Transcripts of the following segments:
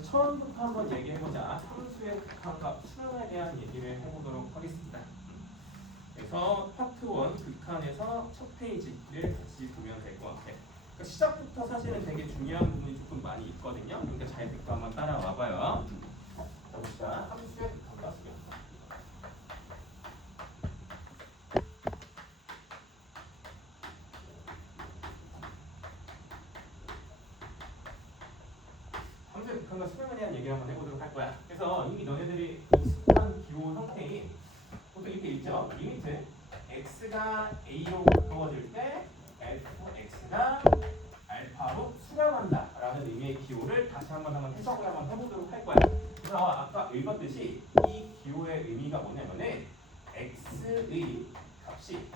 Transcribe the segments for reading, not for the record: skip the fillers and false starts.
그래서 처음부터 한번 얘기해보자. 함수의 극한값 수렴에 대한 얘기를 해보도록 하겠습니다. 그래서 파트 1 극한에서 첫 페이지를 같이 보면 될 것 같아. 그러니까 시작부터 사실은 되게 중요한 부분이 조금 많이 있거든요. 그러니까 잘 듣고 한번 따라와봐요. 자, 봅시다. 함수의 극한값 수렴. 함수의 극한과 수렴에 대한 얘기를 한번 해보도록 할 거야. 그래서 이미 너네들이 익숙한 기호 형태인 보통 이렇게 있죠. 리미트 x가 a로 가까워질 때 fx가 알파로 수렴한다 라는 의미의 기호를 다시 한번 해석을 한번 해보도록 할 거야. 그래서 아까 읽었듯이 이 기호의 의미가 뭐냐면은 x의 값이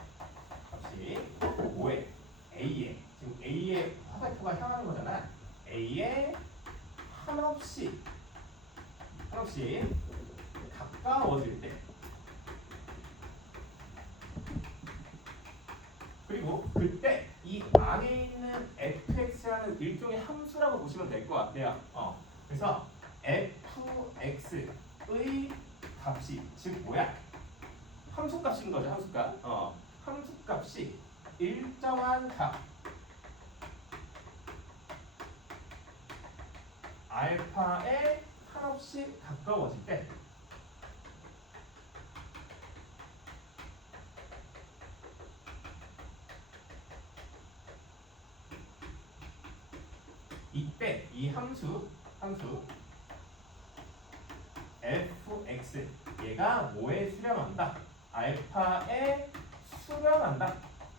5에 a에 지금 a에 화살표가 향하는 거잖아. a에 한없이 가까워질 때, 그리고 그때 이 안에 있는 fx라는 일종의 함수라고 보시면 될 것 같아요. 그래서 fx의 값이 즉 뭐야? 함수값인 거죠. 함수값. 함수값이 일정한 값 알파에 한없이 가까워질 때 이때 이 함수 fx 얘가 뭐에 수렴한다? 알파에 수렴한다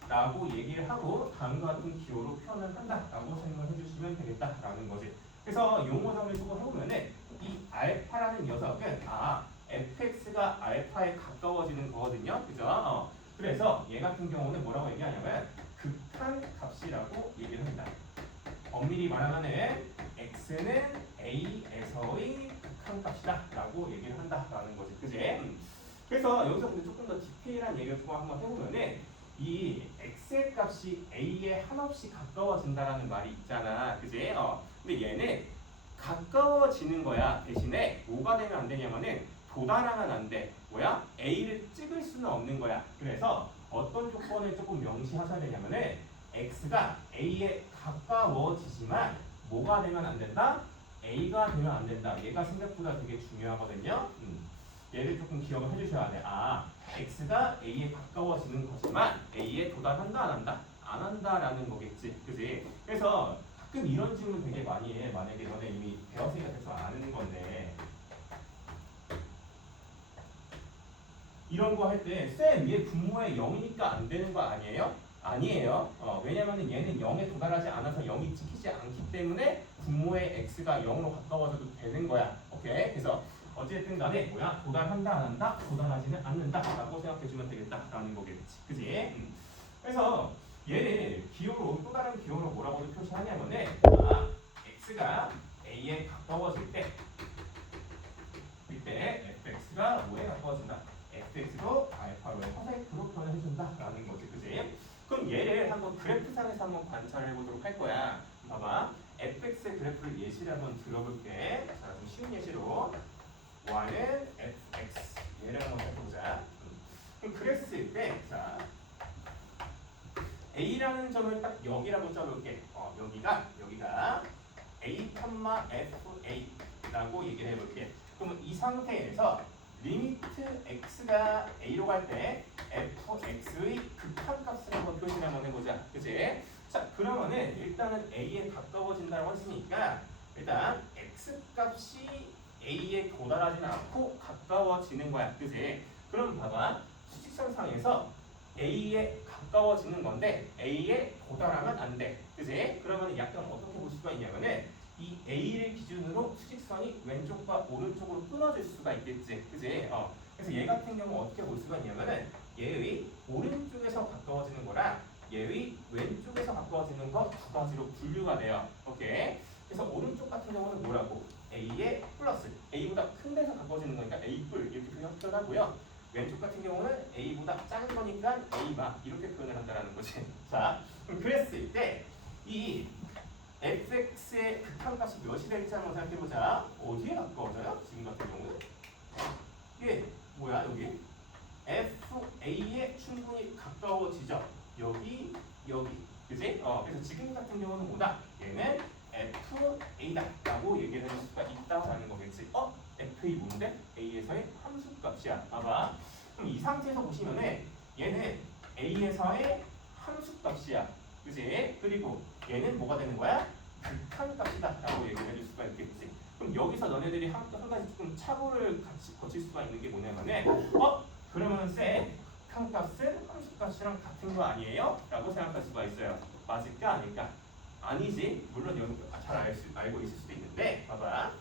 라고 얘기를 하고 다음과 같은 기호로 표현을 한다 라고 생각을 해주시면 되겠다라는 거지. 그래서 용어정을 조금 해보면은 이 알파라는 녀석은 fx가 알파에 가까워지는 거거든요. 그죠? 그래서 얘 같은 경우는 뭐라고 얘기하냐면 극한 값이라고 얘기를 합니다. 엄밀히 말하면은 x는 a에서의 극한 값이다 라고 얘기를 한다라는 거지. 그지? 그래서 여기서 근데 조금 더 디테일한 얘기를 좀 한번 해보면은 이 x의 값이 a에 한없이 가까워진다라는 말이 있잖아. 그지? 근데 얘는 가까워지는 거야. 대신에 뭐가 되면 안 되냐면은 도달하면 안 돼. 뭐야? a를 찍을 수는 없는 거야. 그래서 어떤 조건을 조금 명시하셔야 되냐면은 x가 a에 가까워지지만 뭐가 되면 안 된다? a가 되면 안 된다. 얘가 생각보다 되게 중요하거든요. 얘를 조금 기억을 해주셔야 돼. x가 a에 가까워지는 거지만 a에 도달한다 안 한다? 안 한다라는 거겠지. 그지? 그래서 가끔 이런 질문 되게 많이 해. 만약에 너네 이미 배웠으니까 계속 아는 건데 이런 거 할 때 쌤, 얘 분모에 0이니까 안 되는 거 아니에요? 아니에요. 왜냐면 얘는 0에 도달하지 않아서 0이 찍히지 않기 때문에 분모의 x가 0으로 가까워져도 되는 거야. 오케이? 그래서 어쨌든 간에 뭐야? 도달한다 안 한다? 도달하지는 않는다 라고 생각해주면 되겠다라는 거겠지. 그지? 그래서 얘를 기호로 또 다른 기호로 뭐라고 표시하냐면은 x가 a에 가까워질 때 이때 fx가 5에 가까워진다. fx도 알파로의 화살표로 표현해준다라는 거지. 그지? 그럼 얘를 한번 그래프상에서 한번 관찰해 보도록 할 거야. 봐봐. fx의 그래프를 예시를 한번 들어볼게. 자, 좀 쉬운 예시로 y는 fx 얘를 한번 해보자. 그럼 그랬을 때, 자, a라는 점을 딱 여기라고 써볼게. 여기가 a, fa라고 얘기를 해볼게. 그러면 이 상태에서 리미트 x가 a로 갈 때 fx의 극한값을 한번 표시를 한번 해보자. 그치? 자, 그러면은 일단은 a에 가까워진다고 했으니까 일단 x값이 a에 도달하지는 않고 가까워지는 거야. 그치? 그럼 봐봐. 수직선상에서 a에 가까워지는 건데 a에 도달하면 안 돼. 그치? 그러면 약간 어떻게 볼 수가 있냐면은 이 a를 기준으로 수직선이 왼쪽과 오른쪽으로 끊어질 수가 있겠지. 그치? 그래서 얘 같은 경우 어떻게 볼 수가 있냐면은 얘의 오른쪽에서 가까워지는 거랑 얘의 왼쪽에서 가까워지는 거 두 가지로 분류가 돼요. 오케이? 그래서 오른쪽 같은 경우는 뭐라고? a의 플러스, a보다 큰 데서 가까워지는 거니까 a 뿔 이렇게 표현하고요. 왼쪽 같은 경우는 a보다 작은 거니까 a마 이렇게 표현을 한다는 거지. 자, 그럼 그랬을 때 이 fx의 AS의 극한값이 몇이 될지 한번 생각해보자. 어디에 가까워져요? 지금 같은 경우는 이게 뭐야 여기 FA에 충분히 가까워지죠. 여기 그지? 그래서 지금 같은 경우는 뭐다? 얘는 FA다 라고 얘기를 해줄 수가 있다라는 거겠지. FA 뭔데? A에서의 함수값이야. 봐봐. 그럼 이 상태에서 보시면은 얘는 A에서의 함수값이야. 그지? 그리고 얘는 뭐가 되는 거야? 극한값이다 라고 얘기를 해줄 수가 있겠지. 그럼 여기서 너네들이 한 가지 조금 착오를 같이 거칠 수가 있는 게 뭐냐면은 그러면 쌤 극한값은 함수값이랑 같은 거 아니에요? 라고 생각할 수가 있어요. 맞을까 아닐까? 아니지. 물론 여러분 잘 알고 있을 수도 있는데 봐봐.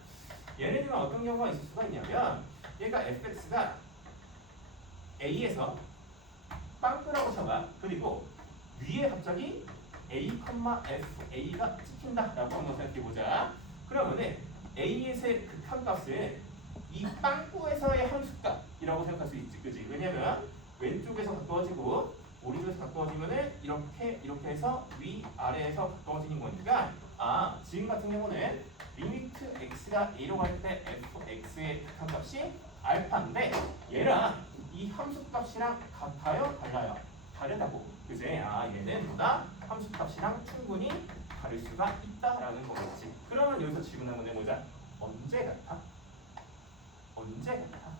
얘네들은 어떤 경우가 있을 수가 있냐면 얘가 fx가 a에서 빵꾸라고 쳐봐. 그리고 위에 갑자기 a, fa가 찍힌다라고 한번 생각해보자. 그러면은 a에서의 극한값은 이 빵꾸에서의 함수값이라고 생각할 수 있지, 그지? 왜냐면 왼쪽에서 가까워지고 오른쪽에서 가까워지면은 이렇게 해서 위 아래에서 가까워지는 거니까 지금 같은 경우는 리미트 x가 a로 갈 때 fx의 극한값이 알파인데 얘랑 이 함수값이랑 같아요? 달라요? 다르다고. 그지? 얘는 뭐다? 함수값이랑 충분히 다를 수가 있다라는 거겠지. 그러면 여기서 질문 한번 해보자. 언제 같아? 언제 같아?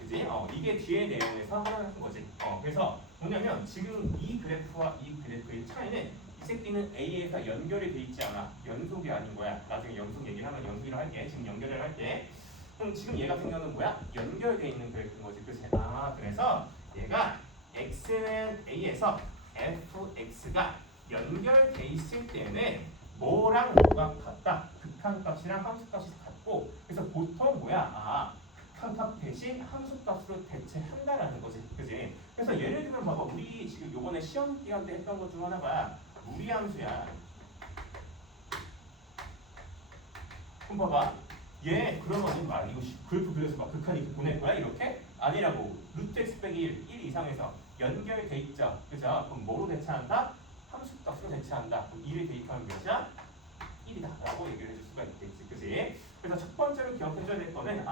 그지? 이게 뒤에 내용에서 하는 거지. 그래서 뭐냐면 지금 이 그래프와 이 그래프의 차이는 이 새끼는 A에서 연결이 돼 있지 않아. 연속이 아닌 거야. 나중에 연속 얘기를 하면 연속이라 할게. 지금 연결을 할게. 그럼 지금 얘 같은 경우는 뭐야? 연결돼 있는 그래프인 거지. 그치? 그래서 얘가 x는 a에서 fx가 연결돼 있을 때는 뭐랑 뭐가 같다? 극한값이랑 함수값이 같고 그래서 보통 뭐야? 극한값 대신 함수값으로 대체한다라는 거지. 그치? 그래서 예를 들면 봐봐. 우리 지금 요번에 시험 기간 때 했던 것 중 하나가 무리함수야. 그럼 봐봐. 그러면 막 이거 그래프 그려서 막 극한 이렇게 보낼 거야? 이렇게? 아니라고. 루트 x 빼기 1 이상에서 연결돼 있죠. 그죠? 그럼 뭐로 대체한다? 함수값으로 대체한다. 그럼 1을 대입하면 몇이야? 1이다. 라고 얘기를 해줄 수가 있겠지. 그지? 그래서 첫 번째로 기억해줘야 될 거는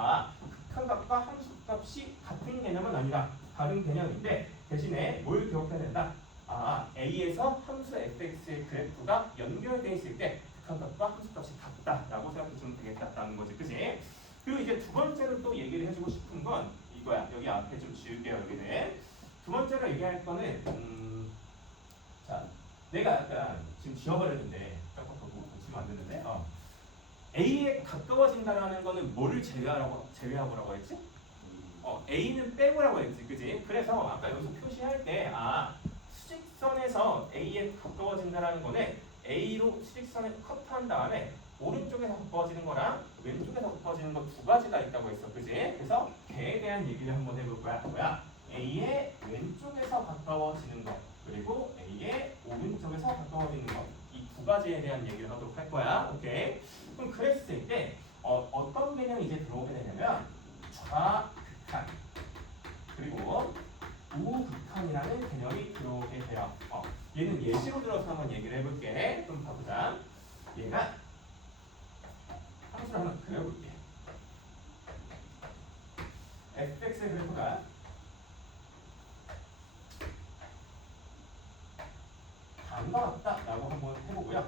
극한값과 함수값이 같은 개념은 아니라 다른 개념인데 대신에 뭘 기억해야 된다? A에서 함수 fx의 그래프가 연결돼 있을 때 극한값과 함수값이 같다라고 생각해주면 되겠다라는 거지, 그지? 그리고 이제 두 번째로 또 얘기를 해주고 싶은 건 이거야. 여기 앞에 좀 지울게요, 여기는. 두 번째로 얘기할 거는 자, 내가 약간 지금 지워버렸는데 깜빡하고 지금 안 됐는데 A에 가까워진다라는 거는 뭐를 제외하고라고 했지? A는 빼고라고 했지, 그지? 그래서 아까 여기서 표시할 때 수직선에서 A에 가까워진다라는 거는 A로 수직선을 컷한 다음에 오른쪽에서 가까워지는 거랑 왼쪽에서 가까워지는 거 두 가지가 있다고 했어, 그지? 그래서 걔에 대한 얘기를 한번 해볼 거야. 뭐야? A의 왼쪽에서 가까워지는 거 그리고 A의 오른쪽에서 가까워지는 거 이 두 가지에 대한 얘기를 하도록 할 거야. 오케이? 그럼 그랬을 때 어떤 개념이 이제 들어오게 되냐면 좌극한 그리고 우극한이라는 개념이 들어오게 돼요. 얘는 예시로 들어서 한번 얘기를 해볼게. 그럼 봐보자. 얘가 함수를 하나 그려볼게. fx의 그래프가 다음과 같다라고 한번 해보고요.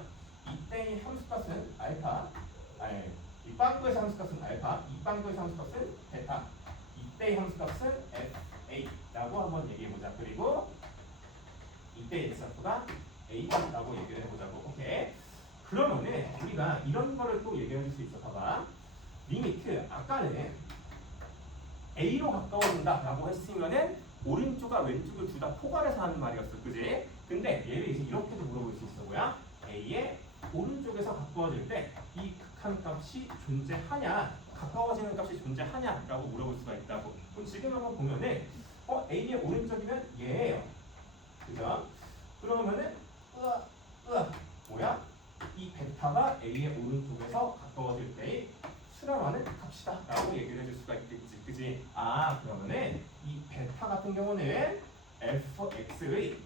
이때의 함수값은 알파, 이 빵꾸에서 함수값은 알파, 이 빵꾸에서 함수값은 베타, 이때의 함수값은 fa라고 한번 얘기해보자. 그리고 이때의 x값가 a라고 얘기를 해보자고. 오케이. 그러면은 우리가 이런 거를 또 얘기해 줄 수 있어. 봐봐. 리미트 아까는 A로 가까워진다라고 했으면은 오른쪽과 왼쪽을 둘 다 포괄해서 하는 말이었어. 그지? 근데 얘를 이제 이렇게도 물어볼 수 있어. 뭐야? A의 오른쪽에서 가까워질 때 이 극한값이 존재하냐? 가까워지는 값이 존재하냐라고 물어볼 수가 있다고. 그럼 지금 한번 보면은 A의 오른쪽이면 얘예요. 그죠? 그러면은 뭐야? 이 베타가 A의 오른쪽에서 가까워질 때의 수렴하는 값이다 라고 얘기를 해줄 수가 있겠지. 그지? 그러면은 이 베타 같은 경우는 fx의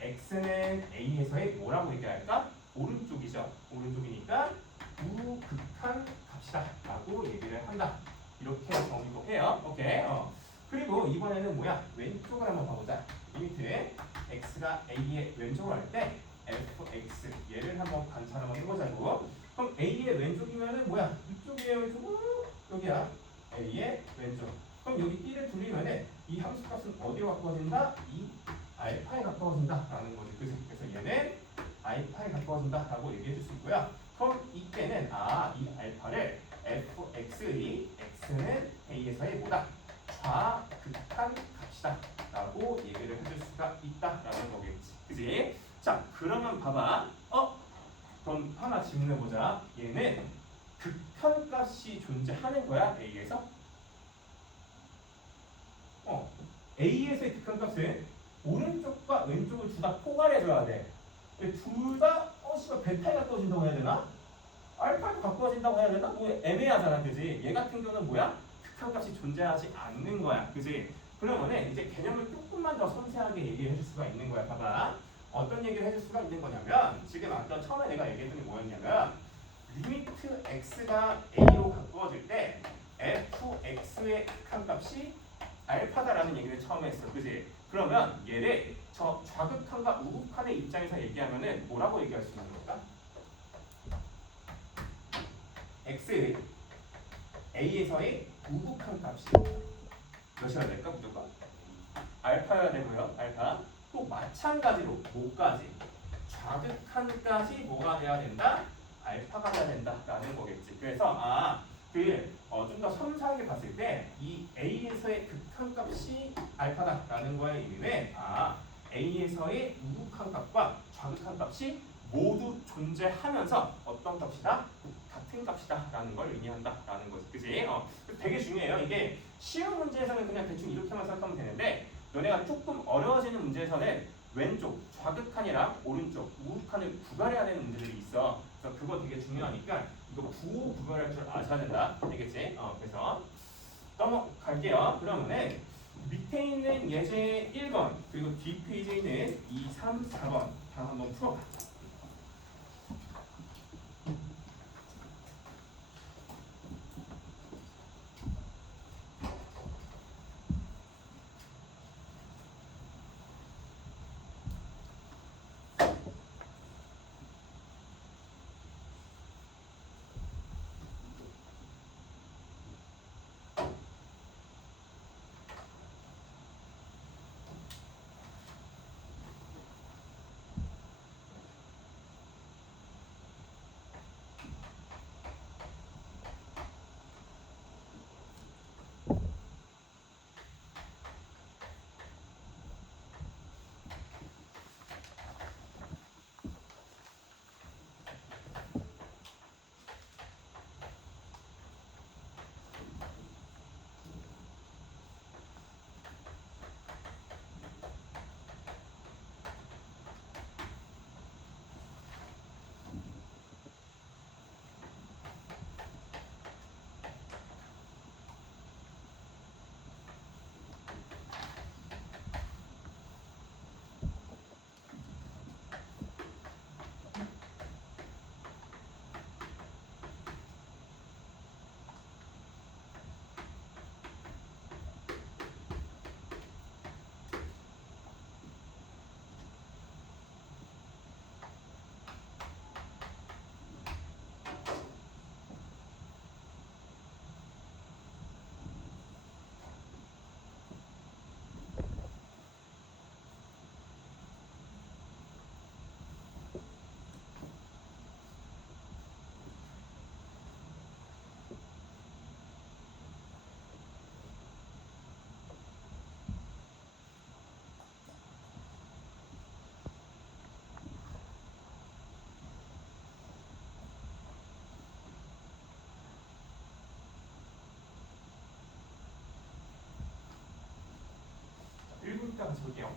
x는 A에서의 뭐라고 얘기할까? 오른쪽 오른쪽이니까 우극한 값이다 라고 얘기를 한다. 이렇게 정리도 해요. 오케이. 그리고 이번에는 뭐야? 왼쪽을 한번 봐보자. 이 밑에 x가 a의 왼쪽을 할 때 fx 얘를 한번 관찰 한번 해보자고. 그럼 a의 왼쪽이면은 뭐야? 이쪽이에요, 왼쪽은? 여기야. a의 왼쪽. 그럼 여기 띠를 돌리면은 이 함수값은 어디로 가까워진다? 이 알파에 가까워진다 라는 거지. 그래서 얘는 알파에 가까워진다 라고 얘기해 줄 수 있고요. 그럼 이때는 이 알파를 fx의 x는 a에서의 뭐다? 좌극한 값이다 라고 얘기를 해줄 수가 있다라는 거겠지. 그지? 자, 그러면 봐봐. 그럼 하나 질문해보자. 얘는 극한값이 존재하는 거야? A에서? A에서의 극한값은 오른쪽과 왼쪽을 둘 다 포괄해줘야 돼. 둘 다 씨발 베타에 가까워진다고 해야 되나? 알파에 가까워진다고 해야 되나? 뭐 애매하잖아, 그지? 얘 같은 경우는 뭐야? 극한값이 존재하지 않는 거야, 그지? 그러면은 이제 개념을 조금만 더 섬세하게 얘기해 줄 수가 있는 거야. 봐봐. 어떤 얘기를 해줄 수가 있는 거냐면 지금 아까 처음에 내가 얘기했던 게 뭐였냐면 리미트 x가 a로 가까워질 때 fx의 극한값이 알파다라는 얘기를 처음에 했어, 그지? 그러면 얘를 저 좌극한과 우극한의 입장에서 얘기하면은 뭐라고 얘기할 수 있는 걸까? x의 a에서의 우극한 값이 몇이어야 될까? 무조건 알파여야 되고요. 알파. 또 마찬가지로 뭐까지? 좌극한까지 뭐가 돼야 된다? 알파가 돼야 된다라는 거겠지. 그래서 좀 더 섬세하게 봤을 때 이 a에서의 극한값이 알파다라는 거의 의미는 a에서의 우극한 값과 좌극한 값이 모두 존재하면서 어떤 값이다? 같은 값이다라는 걸 의미한다라는 거지, 그지? 되게 중요해요. 이게 쉬운 문제에서는 그냥 대충 이렇게만 생각하면 되는데 너네가 조금 어려워지는 문제에서는 왼쪽 좌극한이랑 오른쪽 우극한을 구별해야 되는 문제들이 있어. 그래서 그거 되게 중요하니까 이거 구호 구별할 줄 아셔야 된다, 되겠지? 그래서 넘어갈게요. 그러면은 밑에 있는 예제 1번 그리고 뒷페이지에 있는 2, 3, 4번 다 한번 풀어봐. 일단 같이 볼게요.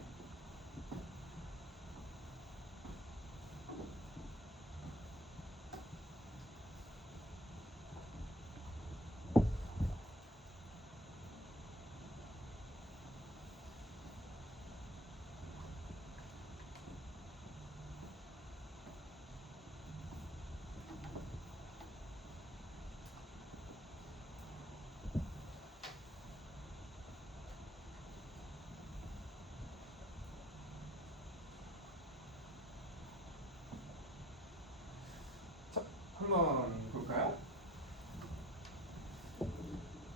한번 볼까요?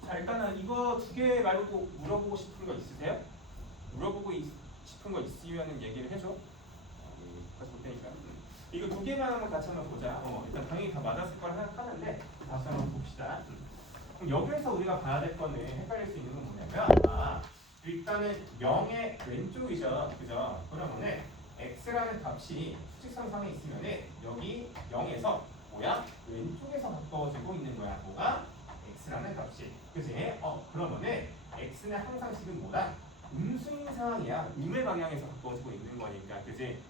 자, 일단은 이거 두 개 말고 물어보고 싶은 거 있으세요? 싶은 거 있으면 얘기를 해줘. 같이 볼 테니까. 이거 두 개만 한번 같이 한번 보자. 일단 당연히 다 맞았을 거라 생각하는데 다시 한번 봅시다. 그럼 여기에서 우리가 봐야 될 거는 헷갈릴 수 있는 건 뭐냐면 일단은 0의 왼쪽이죠. 그죠? 그러면은 x라는 값이 수직선상에 있으면은 여기 0에서 뭐야? 왼쪽에서 바꿔지고 있는 거야. 뭐가? x라는 값이. 그지? 그러면은 x는 항상 지금 뭐다? 음수인 상황이야. 음의 방향에서 바꿔지고 있는 거니까. 그지?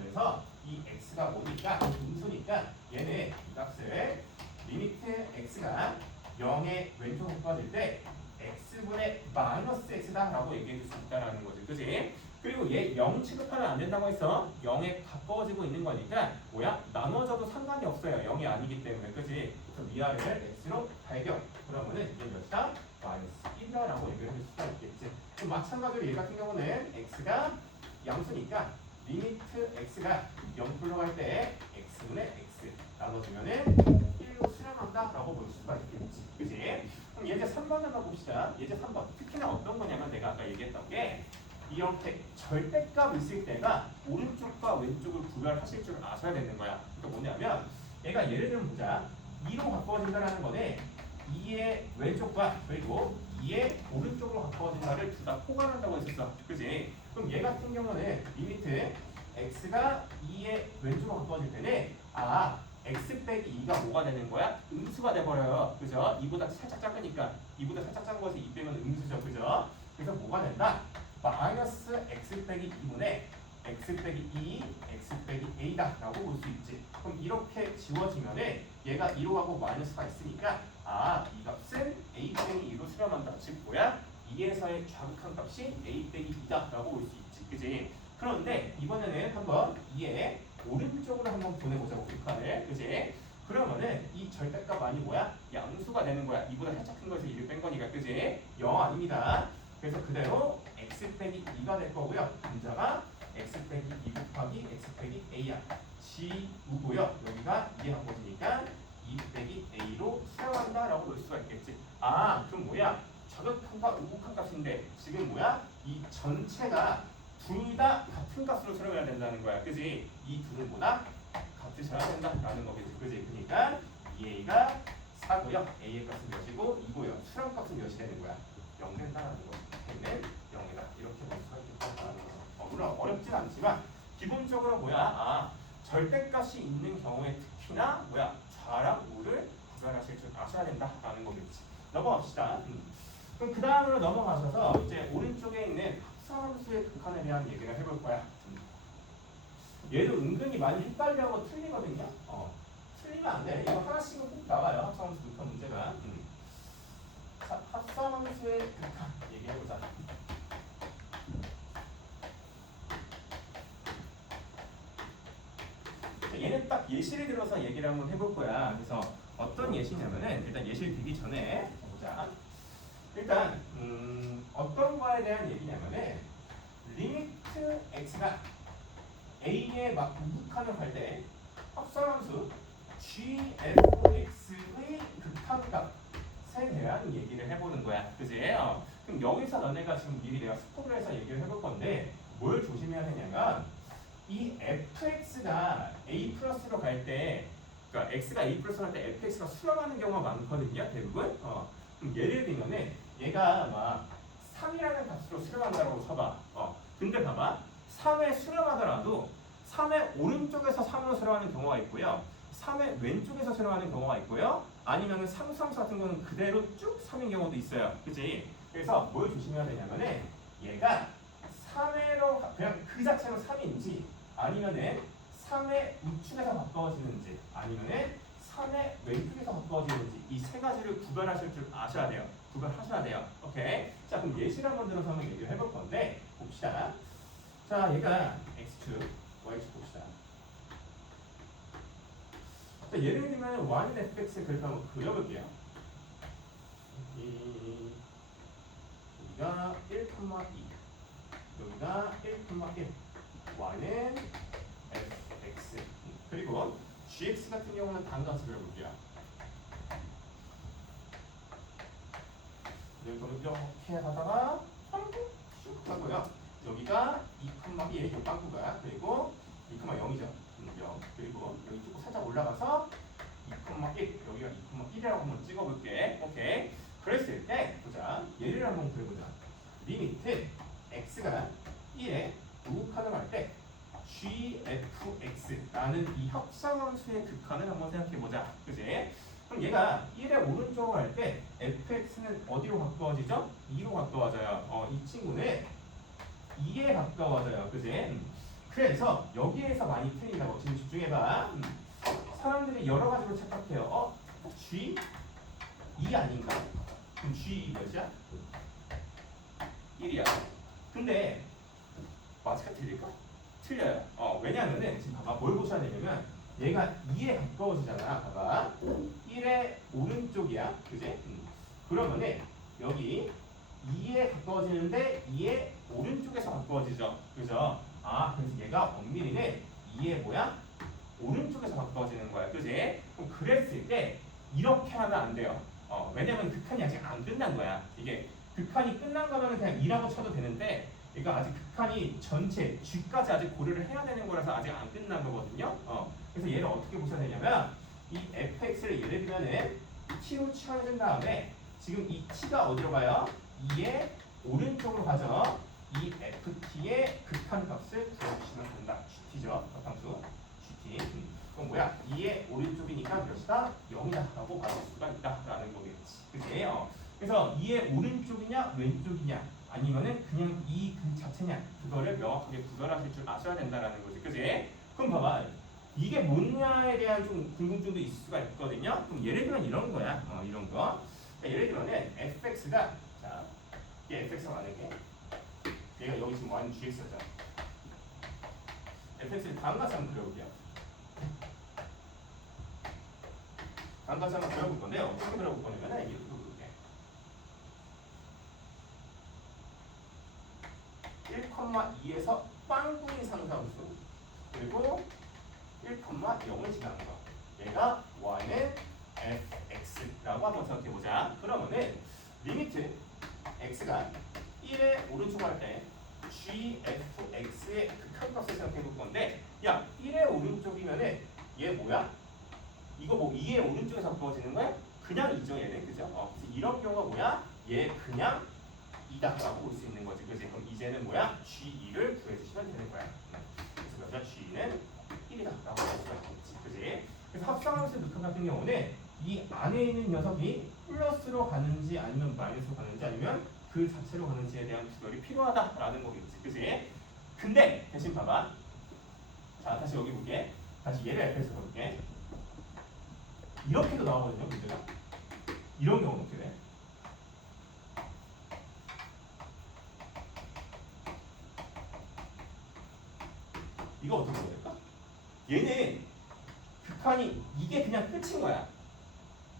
그래서 이 x가 뭐니까? 음수니까 얘는 이 값을 리미트 x가 0의 왼쪽으로 바꿔질 때 x분의 마이너스 x다 라고 얘기해 줄 수 있다라는 거지. 그지? 그리고 얘 0 취급하면 안 된다고 했어. 0에 가까워지고 있는 거니까 뭐야? 나눠져도 상관이 없어요. 0이 아니기 때문에. 그지? 그래서 위아래를 x로 발견. 그러면은 이게 몇이다? 마이너스 1이라고 얘기를 할 수가 있겠지. 그럼 마찬가지로 얘 같은 경우는 x가 양수니까 리미트 x가 0풀로 갈 때 x분의 x 나눠주면은 1로 수렴한다 라고 볼 수가 있겠지. 그지? 그럼 예제 3번 한번 봅시다. 예제 3번. 특히나 어떤 거냐면 내가 아까 얘기했던 게 이렇게 절대값 있을 때가 오른쪽과 왼쪽을 구별하실 줄 아셔야 되는 거야. 그러니까 뭐냐면 얘가 예를 들면 보자. 2로 바꿔진다라는 거는 2의 왼쪽과 그리고 2의 오른쪽으로 바꿔진다를 둘 다 포괄한다고 했었어. 그지? 그럼 얘 같은 경우는 리미트 x가 2의 왼쪽으로 바꿔질 때는 x 빼기 2가 뭐가 되는 거야? 음수가 돼버려요. 그죠? 2보다 살짝 작으니까 2보다 살짝 작은 것을 2 빼면 음수죠. 그죠? 그래서 뭐가 된다? 마이너스 x 빼기 2분의 x 빼기 2, x 빼기 a다 라고 볼 수 있지. 그럼 이렇게 지워지면은 얘가 2로 가고 마이너스가 있으니까 이 값은 a 빼기 2로 수렴한다. 즉 뭐야? 2에서의 좌극한 값이 a 빼기 2다 라고 볼 수 있지. 그지? 그런데 이번에는 한번 2의 오른쪽으로 한번 보내보자고 극한을. 그지? 그러면은 이 절대값 많이 뭐야? 양수가 되는 거야. 이보다 살짝 큰 거에서 2를 뺀 거니까. 그지? 0 아닙니다. 그래서 그대로 x 빼기 2가 될 거고요. 분자가 x 빼기 2 곱하기 x 빼기 a야. 지우고요. 여기가 2에 바꿔지니까 2 빼기 a로 수렴한다 라고 볼 수가 있겠지. 그럼 뭐야? 저격한과 우극한 값인데 지금 뭐야? 이 전체가 둘 다 같은 값으로 수렴해야 된다는 거야. 그지? 이 둘은 뭐다? 같으셔야 된다라는 거겠지. 그지? 그러니까 2a가 4고요. a의 값은 몇이고 2고요. 수렴 값은 몇이 되는 거야? 0 된다라는 거. 얘는 0이다. 이렇게 볼 수가 있겠다라는 거. 물론 어렵진 않지만 기본적으로 뭐야? 절대값이 있는 경우에 특히나 뭐야? 좌랑 우를 구별하실 줄 아셔야 된다라는 거겠지. 넘어갑시다. 그럼 그 다음으로 넘어가셔서 이제 오른쪽에 있는 합성함수의 극한에 대한 얘기를 해볼 거야. 얘도 은근히 많이 헷갈려하고 틀리거든요. 틀리면 안 돼. 이거 하나씩은 꼭 나와요. 합성함수 극한 문제가. 합성함수의 극한 얘기해보자. 얘는 딱 예시를 들어서 얘기를 한번 해볼 거야. 그래서 어떤 예시냐면은 일단 예시를 들기 전에 보자. 일단 어떤 거에 대한 얘기냐면은 리미트 x가 a에 막 우극한을 갈 때 합성함수 gfx의 극한값에 대한 얘기를 해보는 거야. 그지? 그럼 여기서 너네가 지금 미리 내가 스포를 해서 얘기를 해볼 건데 뭘 조심해야 되냐면 이 fx가 a 플러스로 갈 때 그러니까 x가 a 플러스로 갈 때 fx가 수렴하는 경우가 많거든요. 대부분. 그럼 예를 들면은 얘가 막 3이라는 값으로 수렴한다고 쳐봐. 근데 봐봐. 3에 수렴하더라도 3의 오른쪽에서 3으로 수렴하는 경우가 있고요. 3의 왼쪽에서 수렴하는 경우가 있고요. 아니면은 상수함수 같은 경우는 그대로 쭉 3인 경우도 있어요. 그치? 그래서 뭘 조심해야 되냐면은 얘가 3회로 그냥 그 자체로 3인지 아니면은 3의 우측에서 바꿔지는지 아니면은 3의 왼쪽에서 바꿔지는지 이 세 가지를 구별하실 줄 아셔야 돼요. 구별하셔야 돼요. 오케이? 자 그럼 예시를 한번 들어서 한번 얘기를 해볼 건데 봅시다. 자 얘가 x축, y축 봅시다. 자, 예를 들면 y는 fx의 그래프 한번 그려볼게요. 여기가 1,2 여기가 1,1 y는 fx 그리고 gx 같은 경우는 다음 같이 그려볼게요. 이거를 이렇게 가다가 슉 하고요. 여기가 2,1 이 빵꾸가 그리고 2,0이죠. 0. 그리고 여기 조금 살짝 올라가서 2,1 여기가 2,1이라고 한번 찍어볼게. 오케이. 그랬을 때 보자. 얘를 한번 그려보자. 리미트 x가 1에 우극한을 할 때 gfx라는 이 협상함수의 극한을 한번 생각해보자. 그지? 그럼 얘가 1의 오른쪽으로 할 때 fx는 어디로 가까워지죠? 2로 가까워져요. 이 친구는 2에 가까워져요. 그지? 그래서 여기에서 많이 틀린다고. 지금 집중해봐. 사람들이 여러 가지로 착각해요. g 2 아닌가? 그럼 g 몇이야? 1이야. 근데 맞을까 틀릴까? 틀려요. 왜냐면은 지금 봐봐 뭘 보셔야 되냐면 얘가 2에 가까워지잖아. 봐봐 1의 오른쪽이야. 그지? 그러면은 여기 2에 가까워지는데 2의 오른쪽에서 가까워지죠. 그죠? 그래서 얘가 엄밀히는 2의 뭐야? 오른쪽에서 가까워지는 거야. 그지? 그럼 그랬을 때 이렇게 하면 안 돼요. 왜냐면 극한이 아직 안 끝난 거야. 이게 극한이 끝난 거면 그냥 2라고 쳐도 되는데 이거 아직 극한이 전체 G까지 아직 고려를 해야 되는 거라서 아직 안 끝난 거거든요. 그래서 얘를 어떻게 보셔야 되냐면 이 fx를 예를 들면은 t로 취해준 다음에 지금 이 t가 어디로 가요? 2의 오른쪽으로 가죠. 이 ft의 극한 값을 구해주시면 된다. gt죠. 합함수 gt. 그럼 뭐야? 2의 오른쪽이니까 몇이다? 0이다 라고 받을 수가 있다라는 거겠지. 그치? 그래서 2의 오른쪽이냐 왼쪽이냐 아니면은 그냥 이 그 자체냐 그거를 명확하게 구별하실 줄 아셔야 된다라는 거지. 그치? 그럼 봐봐. 이게 뭐냐에 대한 좀 궁금증도 있을 수가 있거든요. 그럼 예를 들면 이런 거야. 이런 거. 그러니까 예를 들면은 fx가 자, 이게 fx가 만약에 얘가 여기 지금 y는 gx죠. fx를 다음 같이 한번 그려볼게요. 다음 같이 한번 그려볼 건데요. 어떻게 그려볼 거냐면 이렇게 그려볼게. 1,2에서 빵꾸인 상수함수 그리고 1,0을 지나는 거. 얘가 y는 fx라고 한번 생각해보자. 그러면은 리미트 x가 1의 오른쪽 할 때 gfx의 극한값을 생각해볼 건데 야 1의 오른쪽이면은 얘 뭐야? 이거 뭐 2의 오른쪽에서 가까워지는 거야? 그냥 2죠 얘는. 그죠? 그래서 이런 경우가 뭐야? 얘 그냥 2다라고 볼 수 있는 거지. 그래서 그럼 이제는 뭐야? G2를 구해주시면 되는 거야. 그래서 여자 G는 1이다라고 볼 수가 있겠지. 그지? 그래서 합성함수 극한 같은 경우는 이 안에 있는 녀석이 플러스로 가는지 아니면 마이너스로 가는지 아니면 그 자체로 가는지에 대한 구별이 필요하다라는 거겠지. 그지? 근데 대신 봐봐. 자 다시 여기 볼게. 다시 얘를 f에서 볼게. 이렇게도 나오거든요. 문제가. 이런 경우는 어떻게 돼? 이거 어떻게 해야 될까? 얘는 극한이 이게 그냥 끝인 거야.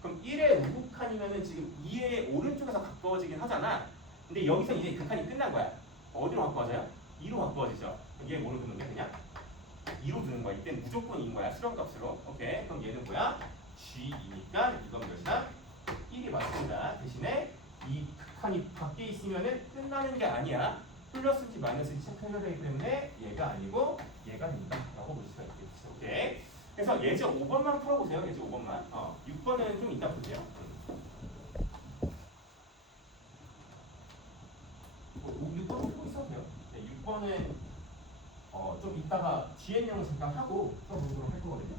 그럼 1의 우극한이면은 지금 2의 오른쪽에서 가까워지긴 하잖아. 근데 여기서 이제 극한이 끝난 거야. 어디로 가까워져요? 2로 가까워지죠. 얘 뭐로 두는 게 그냥? 2로 두는 거야. 이때는 무조건 2인 거야. 수렴값으로. 오케이. 그럼 얘는 뭐야? G이니까 이건 몇이다? 1이 맞습니다. 대신에 이 극한이 밖에 있으면은 끝나는 게 아니야. 플러스인지 마이너스인지 체크해야 되기 때문에 얘가 아니고 얘가 된다라고 볼 수가 있겠지. 오케이. 그래서 예제 5번만 풀어보세요. 예제 5번만. 6번은 좀 이따 보세요. 6번 풀고 있어도 돼요. 네, 6번은 좀 이따가 뒤에 내용 잠깐 하고 풀어보도록 할 거거든요.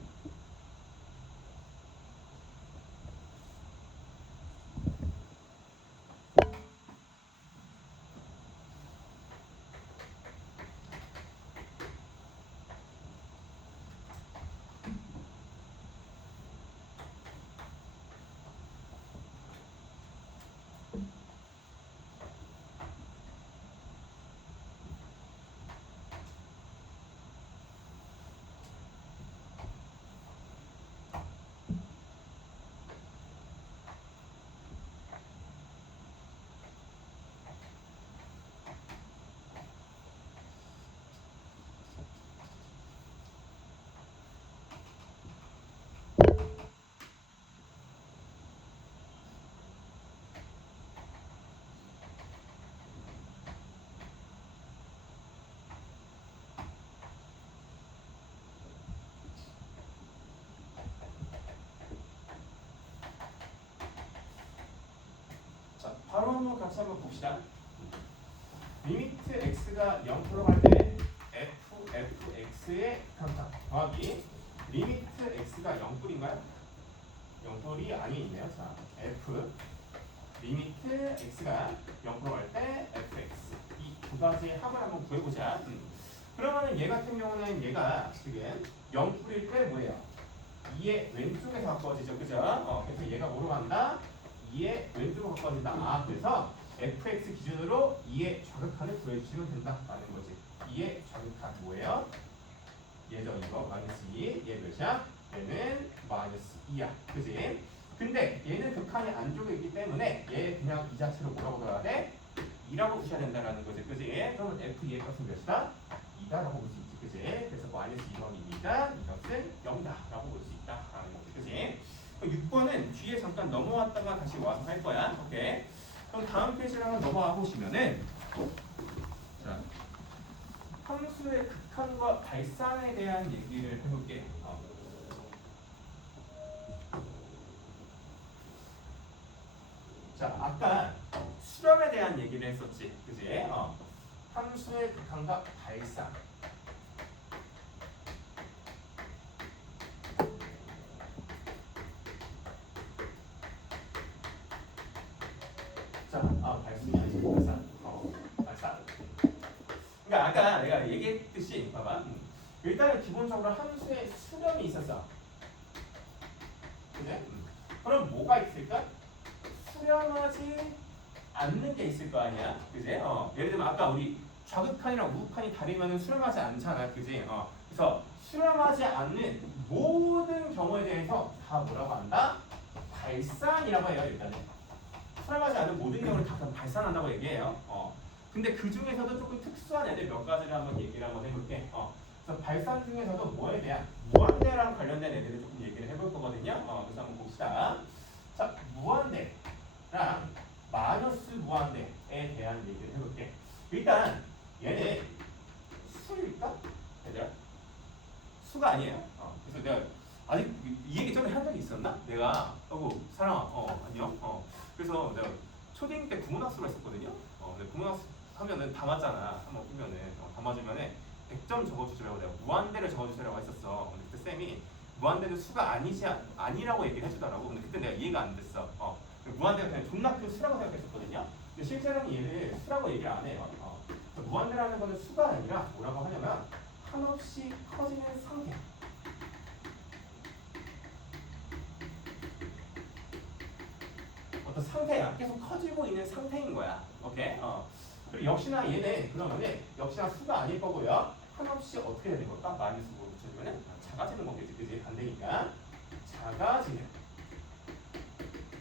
같이 한번 봅시다. 리미트 x가 0%로 갈 때 fx의 극한값 더하기 리미트 x가 0%인가요? 0%이 아니네요. 자, f 리미트 x가 0%로 갈 때 fx 이 두 가지의 합을 한번 구해보자. 그러면은 얘 같은 경우는 얘가 지금 0%일 때 뭐예요? 2의 왼쪽에서 가까워지죠, 그죠? 그래서 얘가 뭐로 간다? 2의 왼쪽으로 가까워진다. 아, 그래서 fx 기준으로 2의 좌극한을 구해주시면 된다라는 거지. 2의 좌극한 뭐예요? 얘죠, 이거 마이너스 2. 얘 몇이야? 얘는 마이너스 2야, 그지? 근데 얘는 극한이 안쪽에 있기 때문에 얘 그냥 이 자체로 뭐라고 들어야 돼? 2라고 부셔야 된다라는 거지, 그지? 그러면 f2의 값은 몇이다? 2다라고 볼 수 있지, 그지? 그래서 마이너스 2번이니까 이것은 0다라고 볼 수 있다라는 거지, 그지? 6번은 뒤에 잠깐 넘어왔다가 다시 와서 할 거야, 오케이? 그럼 다음 페이지를 한번 넘어가 보시면은 자, 함수의 극한과 발산에 대한 얘기를 해볼게. 자, 아까 수렴에 대한 얘기를 했었지, 그지? 함수의 극한과 발산. 자, 발순이 아니지, 발산. 발산. 그러니까 아까 내가 얘기했듯이, 봐봐. 일단은 기본적으로 함수의 수렴이 있었어. 그지? 그럼 뭐가 있을까? 수렴하지 않는 게 있을 거 아니야, 그지? 예를 들면 아까 우리 좌극한이랑 우극한이 다르면 수렴하지 않잖아, 그지? 그래서 수렴하지 않는 모든 경우에 대해서 다 뭐라고 한다? 발산이라고 해요, 일단은. 수렴하지 않는 모든 경우를 다 발산한다고 얘기해요. 근데 그 중에서도 조금 특수한 애들 몇 가지를 한번 얘기를 한번 해볼게. 그래서 발산 중에서도 뭐에 대한 무한대랑 관련된 애들을 조금 얘기를 해볼 거거든요. 그래서 한번 봅시다. 자, 무한대랑 마이너스 무한대에 대한 얘기를 해볼게. 일단 얘는 수일까? 얘들아? 수가 아니에요. 그래서 내가 아직 이 얘기 전에 한 적이 있었나? 내가 사랑아, 안녕. 그래서 내가 초딩 때 구문학수를 했었거든요. 근데 구문학수 하면은 다 맞잖아. 한번 보면은 다 맞으면은 100점 적어주시라고 내가 무한대를 적어주시라고 했었어. 근데 그때 쌤이 무한대는 수가 아니라고 얘기를 해주더라고. 근데 그때 내가 이해가 안 됐어. 무한대가 그냥 존나 큰 수라고 생각했었거든요. 근데 실제로는 얘를 수라고 얘기를 안 해요. 무한대라는 거는 수가 아니라 뭐라고 하냐면 한없이 커지는 상태. 어떤 상태야. 계속 커지고 있는 상태인 거야. 오케이? 그리고 역시나 얘는 그러면은 역시나 수가 아닐 거고요. 한없이 어떻게 되는 걸까? 마이너스 5로 붙여주면은 작아지는 거겠지. 그지? 반대니까 작아지는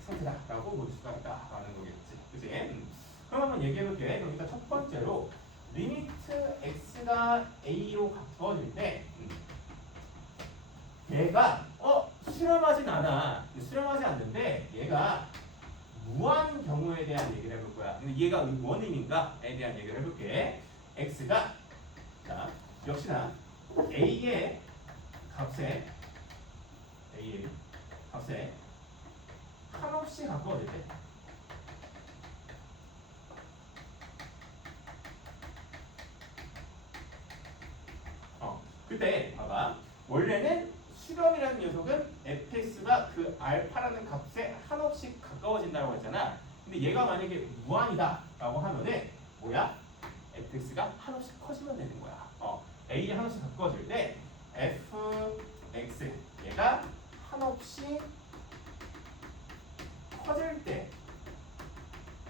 상태다라고 볼 수가 있다라는 거겠지. 그지? 그럼 한번 얘기해볼게. 그럼 일단 첫 번째로 리미트 x가 a로 가까워질 때 얘가 수렴하진 않아. 수렴하지 않는데 얘가 무한 경우에 대한 얘기를 해볼 거야. 근데 얘가 원인인가에 대한 얘기를 해볼게. x가 자 역시나 a의 값에 한없이 가까워질 때 그때 봐봐. 원래는 수렴이라는 녀석은 fx가 그 알파라는 값에 한없이 가까워진다고 했잖아. 근데 얘가 만약에 무한이다라고 하면은 뭐야? fx가 한없이 커지면 되는 거야. a에 한없이 가까워질 때 fx 얘가 한없이 커질 때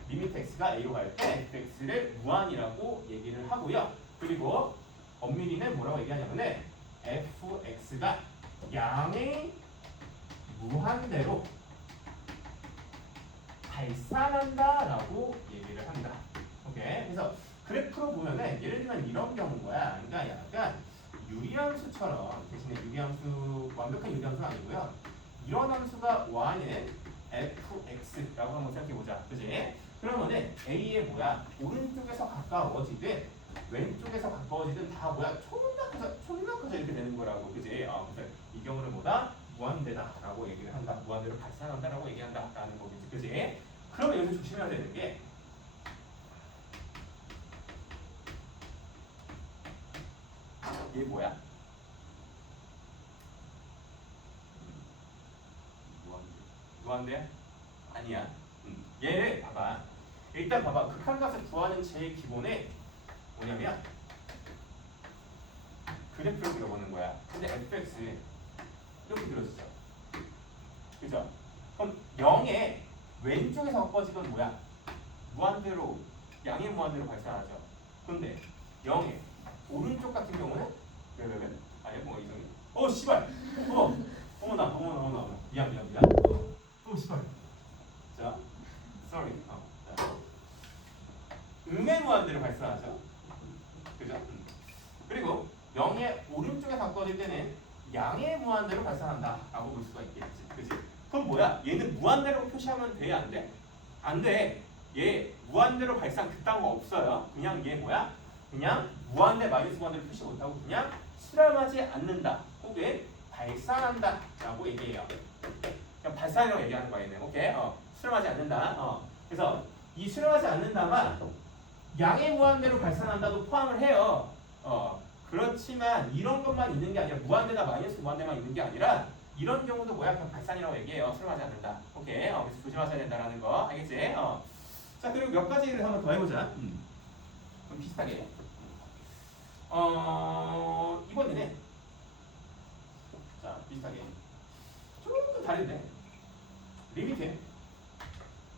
리미트 x가 a로 갈 때 fx를 무한이라고 얘기를 하고요. 그리고 엄밀히는 뭐라고 얘기하냐면은 fx가 양의 무한대로 발산한다라고 얘기를 합니다. 오케이. 그래서 그래프로 보면은 예를 들면 이런 경우인 거야. 그러니까 약간 유리함수처럼 대신에 유리함수 완벽한 유리함수는 아니고요. 이런 함수가 y는 fx라고 한번 생각해 보자. 그지? 그러면은 a의 뭐야? 오른쪽에서 가까워지든 왼쪽에서 가까워지든 다 뭐야? 존나 커져 이렇게 되는 거라고. 그지? 그래서 이 경우는 뭐다? 무한대다라고 얘기를 한다. 무한대로 발산한다라고 얘기한다라는 거겠지. 그지? 그러면 여기서 조심해야 되는 게 얘 뭐야? 무한대? 아니야. 얘를 봐봐. 일단 봐봐. 극한값을 구하는 제일 기본에 뭐냐면 그래프를 그려보는 거야. 근데 fx 이렇게 그려지죠. 그죠? 그럼 0의 왼쪽에서 바꿔진 건 뭐야? 무한대로 양의 무한대로 발산하죠. 근데 0의 오른쪽 같은 경우는 왜? 아니야 뭐 이상해. 씨발. 어머나. 미안. 씨발. 자, sorry. 자. 음의 무한대로 발산하죠. 그죠? 그리고 0의 오른쪽에 바꿔질 때는 양의 무한대로 발산한다라고 볼 수가 있겠지. 그지? 그럼 뭐야? 얘는 무한대로 표시하면 돼? 안 돼? 안 돼. 얘 무한대로 발산 그딴 거 없어요. 그냥 얘 뭐야? 그냥 무한대 마이너스 무한대로 표시 못하고 그냥 실험하지 않는다. 혹은 발산한다 라고 얘기해요. 그냥 발산이라고 얘기하는 거야 얘는. 오케이? 실험하지 않는다. 그래서 이 실험하지 않는다가 양의 무한대로 발산한다도 포함을 해요. 그렇지만 이런 것만 있는 게 아니라 무한대나 마이너스 무한대만 있는 게 아니라 이런 경우도 뭐야? 그냥 발산이라고 얘기해요. 실험하지 않는다. 오케이? 그래서 조심하셔야 된다라는 거. 알겠지? 자, 그리고 몇 가지를 한번 더 해보자. 그럼 비슷하게. 이번에는 자, 비슷하게. 조금 다른데. 리미트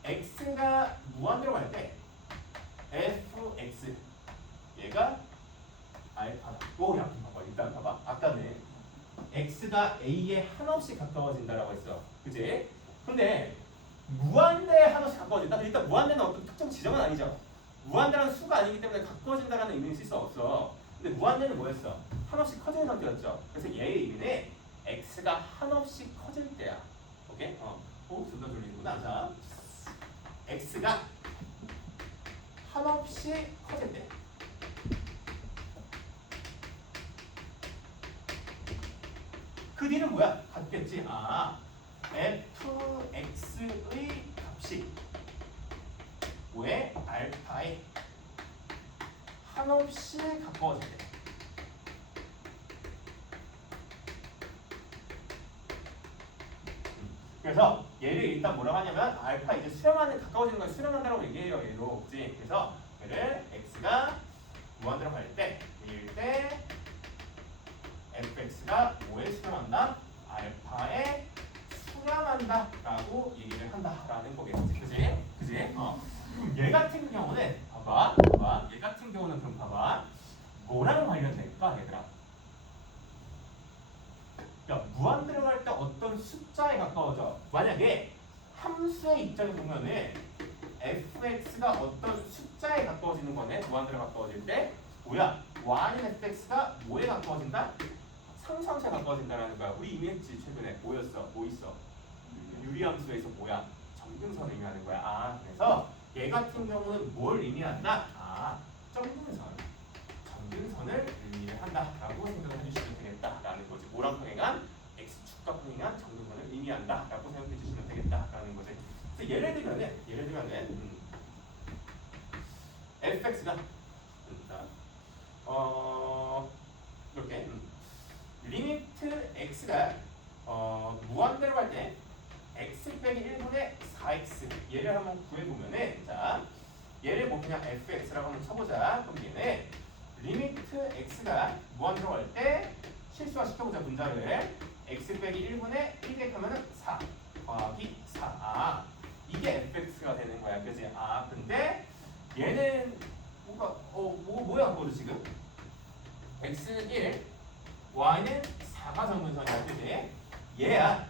x가 무한대로 갈 때 fx 얘가 알파다. 야, 봐봐. 일단 봐봐. 아까는 x가 a에 한없이 가까워진다라고 했어. 그지? 근데 무한대에 한없이 가까워진다? 일단 무한대는 어떤 특정 지점은 아니죠. 무한대라는 수가 아니기 때문에 가까워진다라는 의미는 있을 수 없어. 근데 무한대는 뭐였어? 한없이 커지는 상태였죠. 그래서 얘의 의미는 x가 한없이 커질 때야. 오케이? 존나 졸리는구나. 자, x가 한없이 커질 때. 그 뒤는 뭐야? 같겠지? fx의 값이 왜 알파에 한없이 가까워질 때. 그래서 얘를 일단 뭐라고 하냐면 알파 이제 수렴하는 가까워지는 걸 수렴한다라고 얘기해요. 얘로. 그치? 그래서 얘를 x가 무한대로 갈 때, 일 때 fx가 뭐에 수렴한다? 알파에 수렴한다 라고 얘기를 한다라는 거겠지. 그지? 그럼 얘 같은 경우는 봐봐. 얘 같은 경우는 그럼 봐봐. 뭐랑 관련될까 얘들아? 그러니까 무한대로 갈 때 어떤 숫자에 가까워져. 만약에 함수의 입장에 보면은 fx가 어떤 숫자에 가까워지는 거네. 무한대로 가까워질 때 뭐야? y는 fx가 뭐에 가까워진다? 상수함수에 가까워진다라는 거야. 우리 이미 했지 최근에. 뭐였어? 뭐 있어? 유리함수에서 뭐야? 점근선 의미하는 거야. 그래서 얘 같은 경우는 뭘 의미한다? 점근선을 의미를 한다라고 생각을 해주시면 되겠다라는 거지. 뭐랑 평행한? x축과 평행한 점근선을 의미한다라고 생각해 주시면 되겠다라는 거지. 그래서 예를 들면은 fx가 이렇게 리미트 x가 무한대로 갈 때 x 빼기 1분의 4x 얘를 한번 구해보면은 자 얘를 뭐 그냥 fx라고 한번 쳐보자. 그럼 얘는 리미트 x가 무한대로 갈 때 실수화 시켜보자. 분자를 x 빼기 1분의 1 대하면은 4 더하기 4 이게 fx가 되는 거야. 그지? 근데 얘는 뭐야 그거를 지금 x는 1 y는 4가 정근선이야. 그지? 얘야.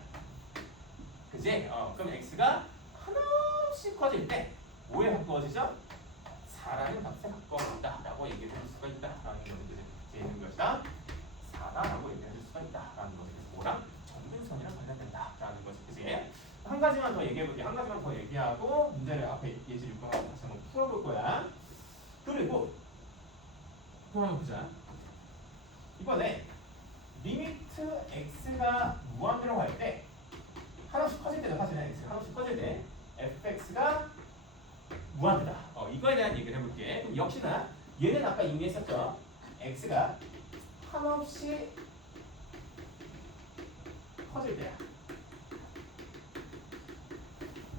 그지? 그럼 x가 하나씩 커질 때 뭐에 가까워지죠? 4라는 값에 가까워진다라고 얘기해 줄 수가 있다라는 거지. 그지? 있는 것이다. 4다라고 얘기해 줄 수가 있다라는 거지. 그래서 뭐랑? 정근선이랑 관련된다라는 거지. 그지? 한 가지만 더 얘기해 볼게. 한 가지만 더 얘기하고 문제를 앞에 예시 6번하고 다시 한번 풀어볼 거야. 그리고 또 한번 보자. 이번에 리미트 x가 무한대로 갈 때 하나씩 커질 때죠. 사실은 x 하나씩 커질 때 fx가 무한대다. 이거에 대한 얘기를 해볼게. 그럼 역시나 얘는 아까 이미 했었죠. x가 한없이 커질 때야.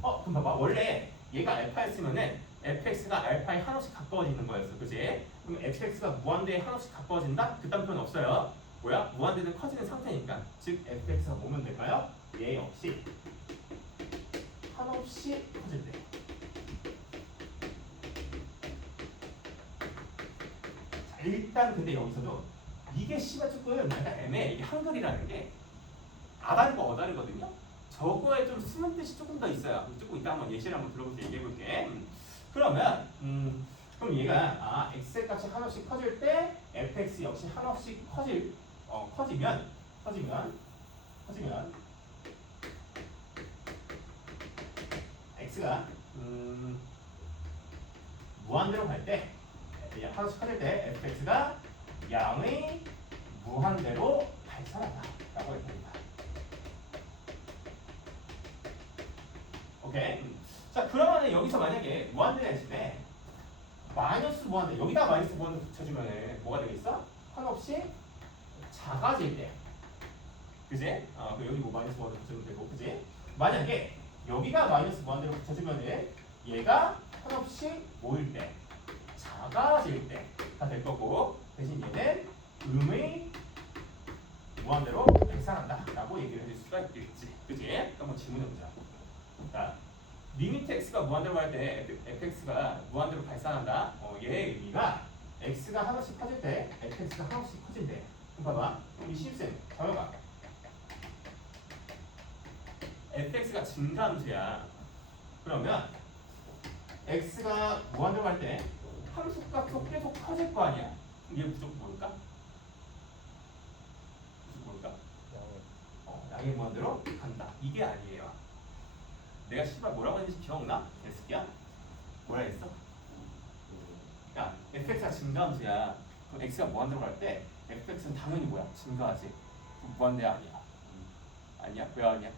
그럼 봐봐. 원래 얘가 알파였으면은 fx가 알파에 한없이 가까워지는 거였어. 그지? 그럼 fx가 무한대에 한없이 가까워진다? 그딴 표현 없어요. 뭐야? 무한대는 커지는 상태니까. 즉 fx가 뭐면 될까요? 얘 역시 한없이 커질 때. 자, 일단 근데 여기서도 이게 씨가 조금 약간 애매해. 이게 한글이라는 게 아다르고 어다르거든요. 저거에 좀 숨은 뜻이 조금 더 있어요. 조금 이따 한번 예시를 한번 들어보세요. 얘기해 볼게. 그러면 그럼 얘가 x의 값이 한없씩 커질 때 fx 역시 한없씩 커지면 x가 무한대로 갈 때 한없씩 커질 때 fx가 양의 무한대로 발산한다라고 했습니다. 오케이. 자 그러면 여기서 만약에 무한대를 했을 때 마이너스 무한대 여기다 마이너스 무한대 붙여주면 뭐가 되겠어? 한없이 작아질 때. 그지? 여기 뭐 마이너스 무한대 붙여주면 되고, 그지? 만약에 여기가 마이너스 무한대로 붙여주면 얘가 한없이 모일 때, 작아질 때가 될 거고, 대신 얘는 음의 무한대로 발산한다라고 얘기를 해줄 수가 있겠지. 그지? 한번 질문해보자. 자, 리미트 x가 무한대로 갈 때 fx가 무한대로 발산한다. 얘의 의미가 x가 하나씩 커질 때 fx가 하나씩 커질 때. 그럼 봐봐. 이 실생 자료가 fx가 증가함수야. 그러면 x가 무한대로 갈 때 함수값도 계속 커질 거 아니야. 그럼 얘 무조건 뭘까? 양의 무한대로 간다. 이게 아니에요. 내가 씨발 뭐라고 했는지 기억나? 개새끼야? 뭐라 했어? 야, fx가 증가함수야. 그럼 x가 무한대로 갈 때 fx는 당연히 뭐야? 증가하지. 무한대 아니야. 아니야? 왜 아니야?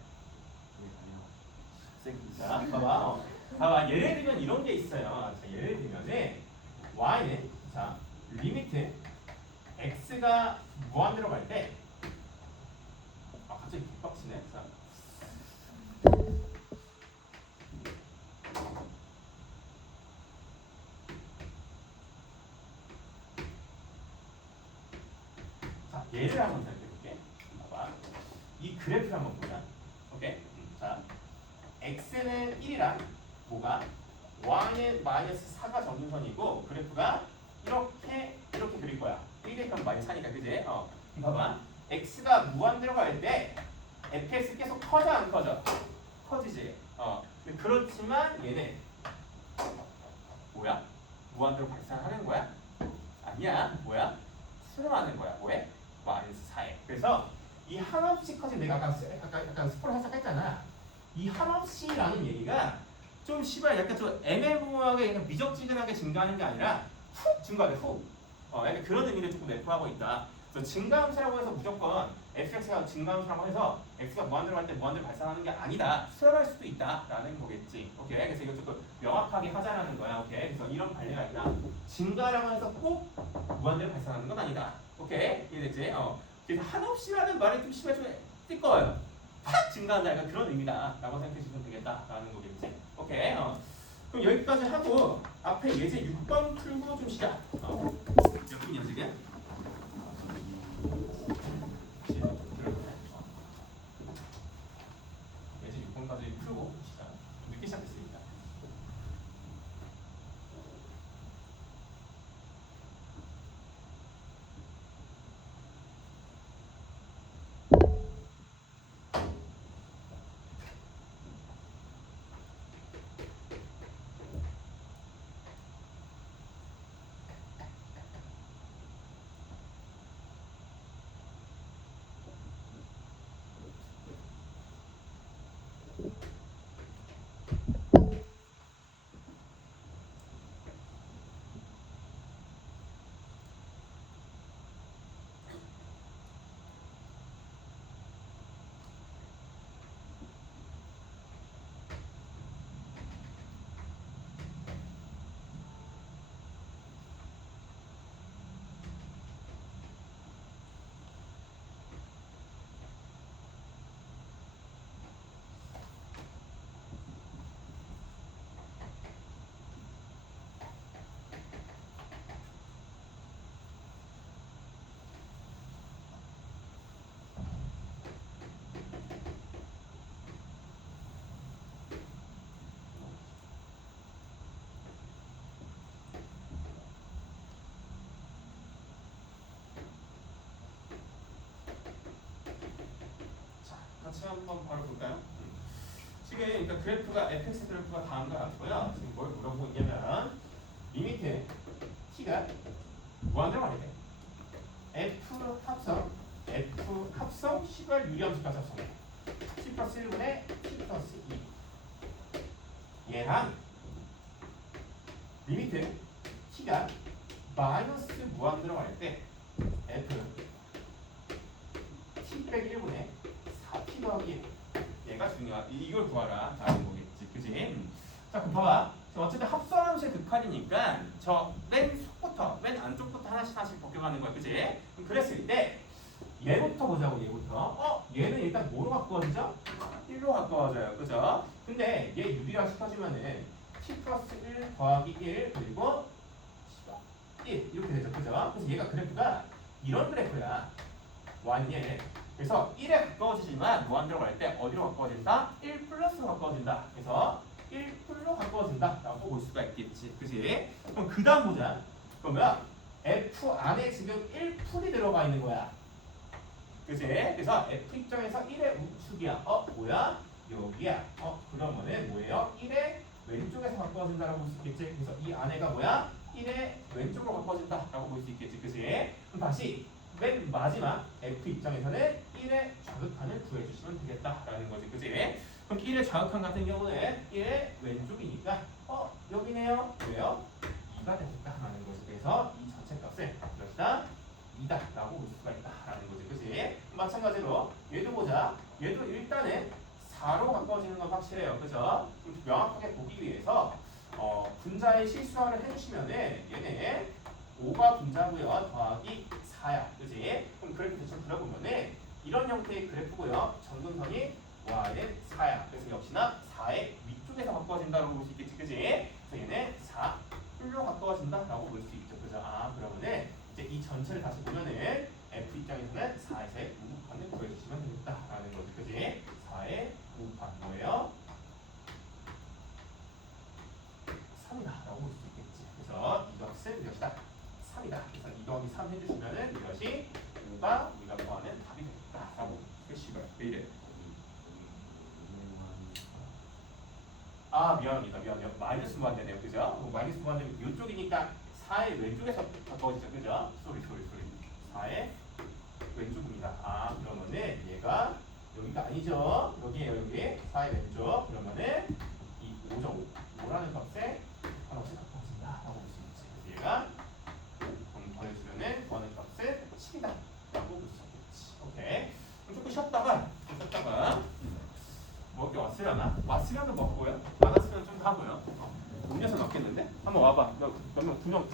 자, 봐봐. 예를 들면 이런 게 있어요. 자, 예를 들면은 y는 자 리미트 x가 무한대로 갈 때 갑자기 빡치네. 자. 얘를 한번 살펴볼게. 봐봐. 이 그래프를 한번 보자. 오케이? 자, x는 1이란 뭐가? y는 마이너스 4가 정근선이고 그래프가 이렇게 그릴 거야. 1대니까 마이너스 4니까 그지? 봐봐. x가 무한대로 갈 때 fx 계속 커져 안 커져? 커지지. 그렇지만 얘는 뭐야? 무한대로 발산하는 거야? 아니야. 뭐야? 수렴하는 거야. 뭐해? 마이너스 4에. 그래서 이 한없이 커진 내가 약간 스포를 살짝 했잖아. 이 한없이라는 얘기가 좀 씨발 약간 좀 애매모호하게 약간 미적지근하게 증가하는 게 아니라 훅 증가돼 훅. 약간 그런 의미를 조금 내포하고 있다. 그래서 증가함수라고 해서 무조건 fx가 증가함수라고 해서 x가 무한대로 갈 때 무한대로 발산하는 게 아니다. 수렴할 수도 있다라는 거겠지. 오케이. 그래서 이거 조금 명확하게 하자라는 거야. 오케이. 그래서 이런 관례가 있다. 증가라고 해서 꼭 무한대로 발산하는 건 아니다. 오케이. 이해됐지? 그래서 한없이라는 말이 좀 심해 좀 띠꺼워요. 팍 증가한다. 약간 그런 의미다라고 생각해 주시면 되겠다라는 거겠지. 오케이. 그럼 여기까지 하고 앞에 예제 6번 풀고 좀 시작. 몇 분이야 지금? 예제 6번까지 풀고 시작. 좀 늦게 시작했으니까. 같이 한번 바로 볼까요? 지금 그러니까 그래프가 fx 그래프가 다음과 같고요. 지금 뭘 물어보고 있냐면 리미트 t가 무한대로 가게 돼. f 합성 시발 유리함수까지 합성해. t 플러스 1분의 t 플러스 2 얘랑 리미트 t가 마이너스 무한대로 갈 때 f t 빼기 1분의 4t 더하기 1 얘가 중요하다. 이걸 구하라. 라는 거겠지. 그지? 자, 그럼 봐봐. 어쨌든 합성함수의 극한이니까 저 맨 속부터, 맨 안쪽부터 하나씩 벗겨가는 거야. 그지? 그럼 그랬을 때 얘부터 보자고, 얘부터. 얘는 일단 뭐로 바꿔지죠? 1로 바꿔져요. 그죠? 근데 얘 유리화 시켜주면은 t 플러스 1 더하기 1 그리고 1 이렇게 되죠. 그죠? 그래서 얘가 그래프가 이런 그래프야. 완예. 그래서 1에 가까워지지만 무한대로 갈 때 어디로 가까워진다? 1 플러스로 가까워진다. 그래서 1풀로 가까워진다 라고 볼 수가 있겠지. 그치? 그럼 그 다음 보자. 그러면 F 안에 지금 1풀이 들어가 있는 거야. 그치? 그래서 F 입장에서 1의 우측이야. 뭐야? 여기야. 그러면은 뭐예요? 1의 왼쪽에서 가까워진다라고 볼 수 있겠지. 그래서 이 안에가 뭐야? 1의 왼쪽으로 가까워진다 라고 볼 수 있겠지. 그치? 그럼 다시 맨 마지막 F 입장에서는 1의 좌극한을 구해주시면 되겠다라는 거지. 그치? 그럼 1의 좌극한 같은 경우는 1의 왼쪽이니까 여기네요. 왜요? 2가 되겠다라는 거지. 그래서 이 전체 값을 몇이다? 2다 라고 볼 수가 있다라는 거지. 그치? 마찬가지로 얘도 보자. 얘도 일단은 4로 가까워지는 건 확실해요. 그죠? 좀 명확하게 보기 위해서 분자의 실수화를 해주시면은 얘네 5가 분자고요. 더하기 4야. 그치? 그럼 그래프 대충 그려보면은 이런 형태의 그래프고요. 전근선이 y는 4야. 그래서 역시나 4의 위쪽에서 가까워진다고 볼 수 있겠지. 그치? 그래서 얘는 4 풀로 가까워진다라고 볼 수 있죠. 그죠? 그러면은 이제 이 전체를 다시 보면은 f 입장에서는 4에서의 우극한을 구해주시면 되겠다라는 거지. 그치? 4의 우극한 뭐예요? 3이다 라고 볼 수 있겠지. 그래서 이 값은 몇이다? 3이다. 그래서 2 더하기 3 해주시면은 이것이 5가 우리가 구하는 답이 되겠다라고. 씨발 왜 이래? 미안합니다. 마이너스 무한대네요. 그죠? 마이너스 무한대면 이쪽이니까 4의 왼쪽에서 가까워지죠. 그죠? 소리. 4의 왼쪽입니다. 그러면은 얘가 여기가 아니죠. 여기에요. 여기 4의 왼쪽. 그러면은 이 5죠. 5라는 값에 하나씩 가까워진다 라고 볼 수 있지. 그래서 얘가 더해주면은 구하는 값은 10이다 라고 볼 수 있겠지. 오케이. 그럼 조금 쉬었다가 먹을 게 왔으려나? 왔으면은 먹고요. 안 왔으면 좀 하고요. 음료수 넣겠는데? 한번 와봐. 몇 명, 2명.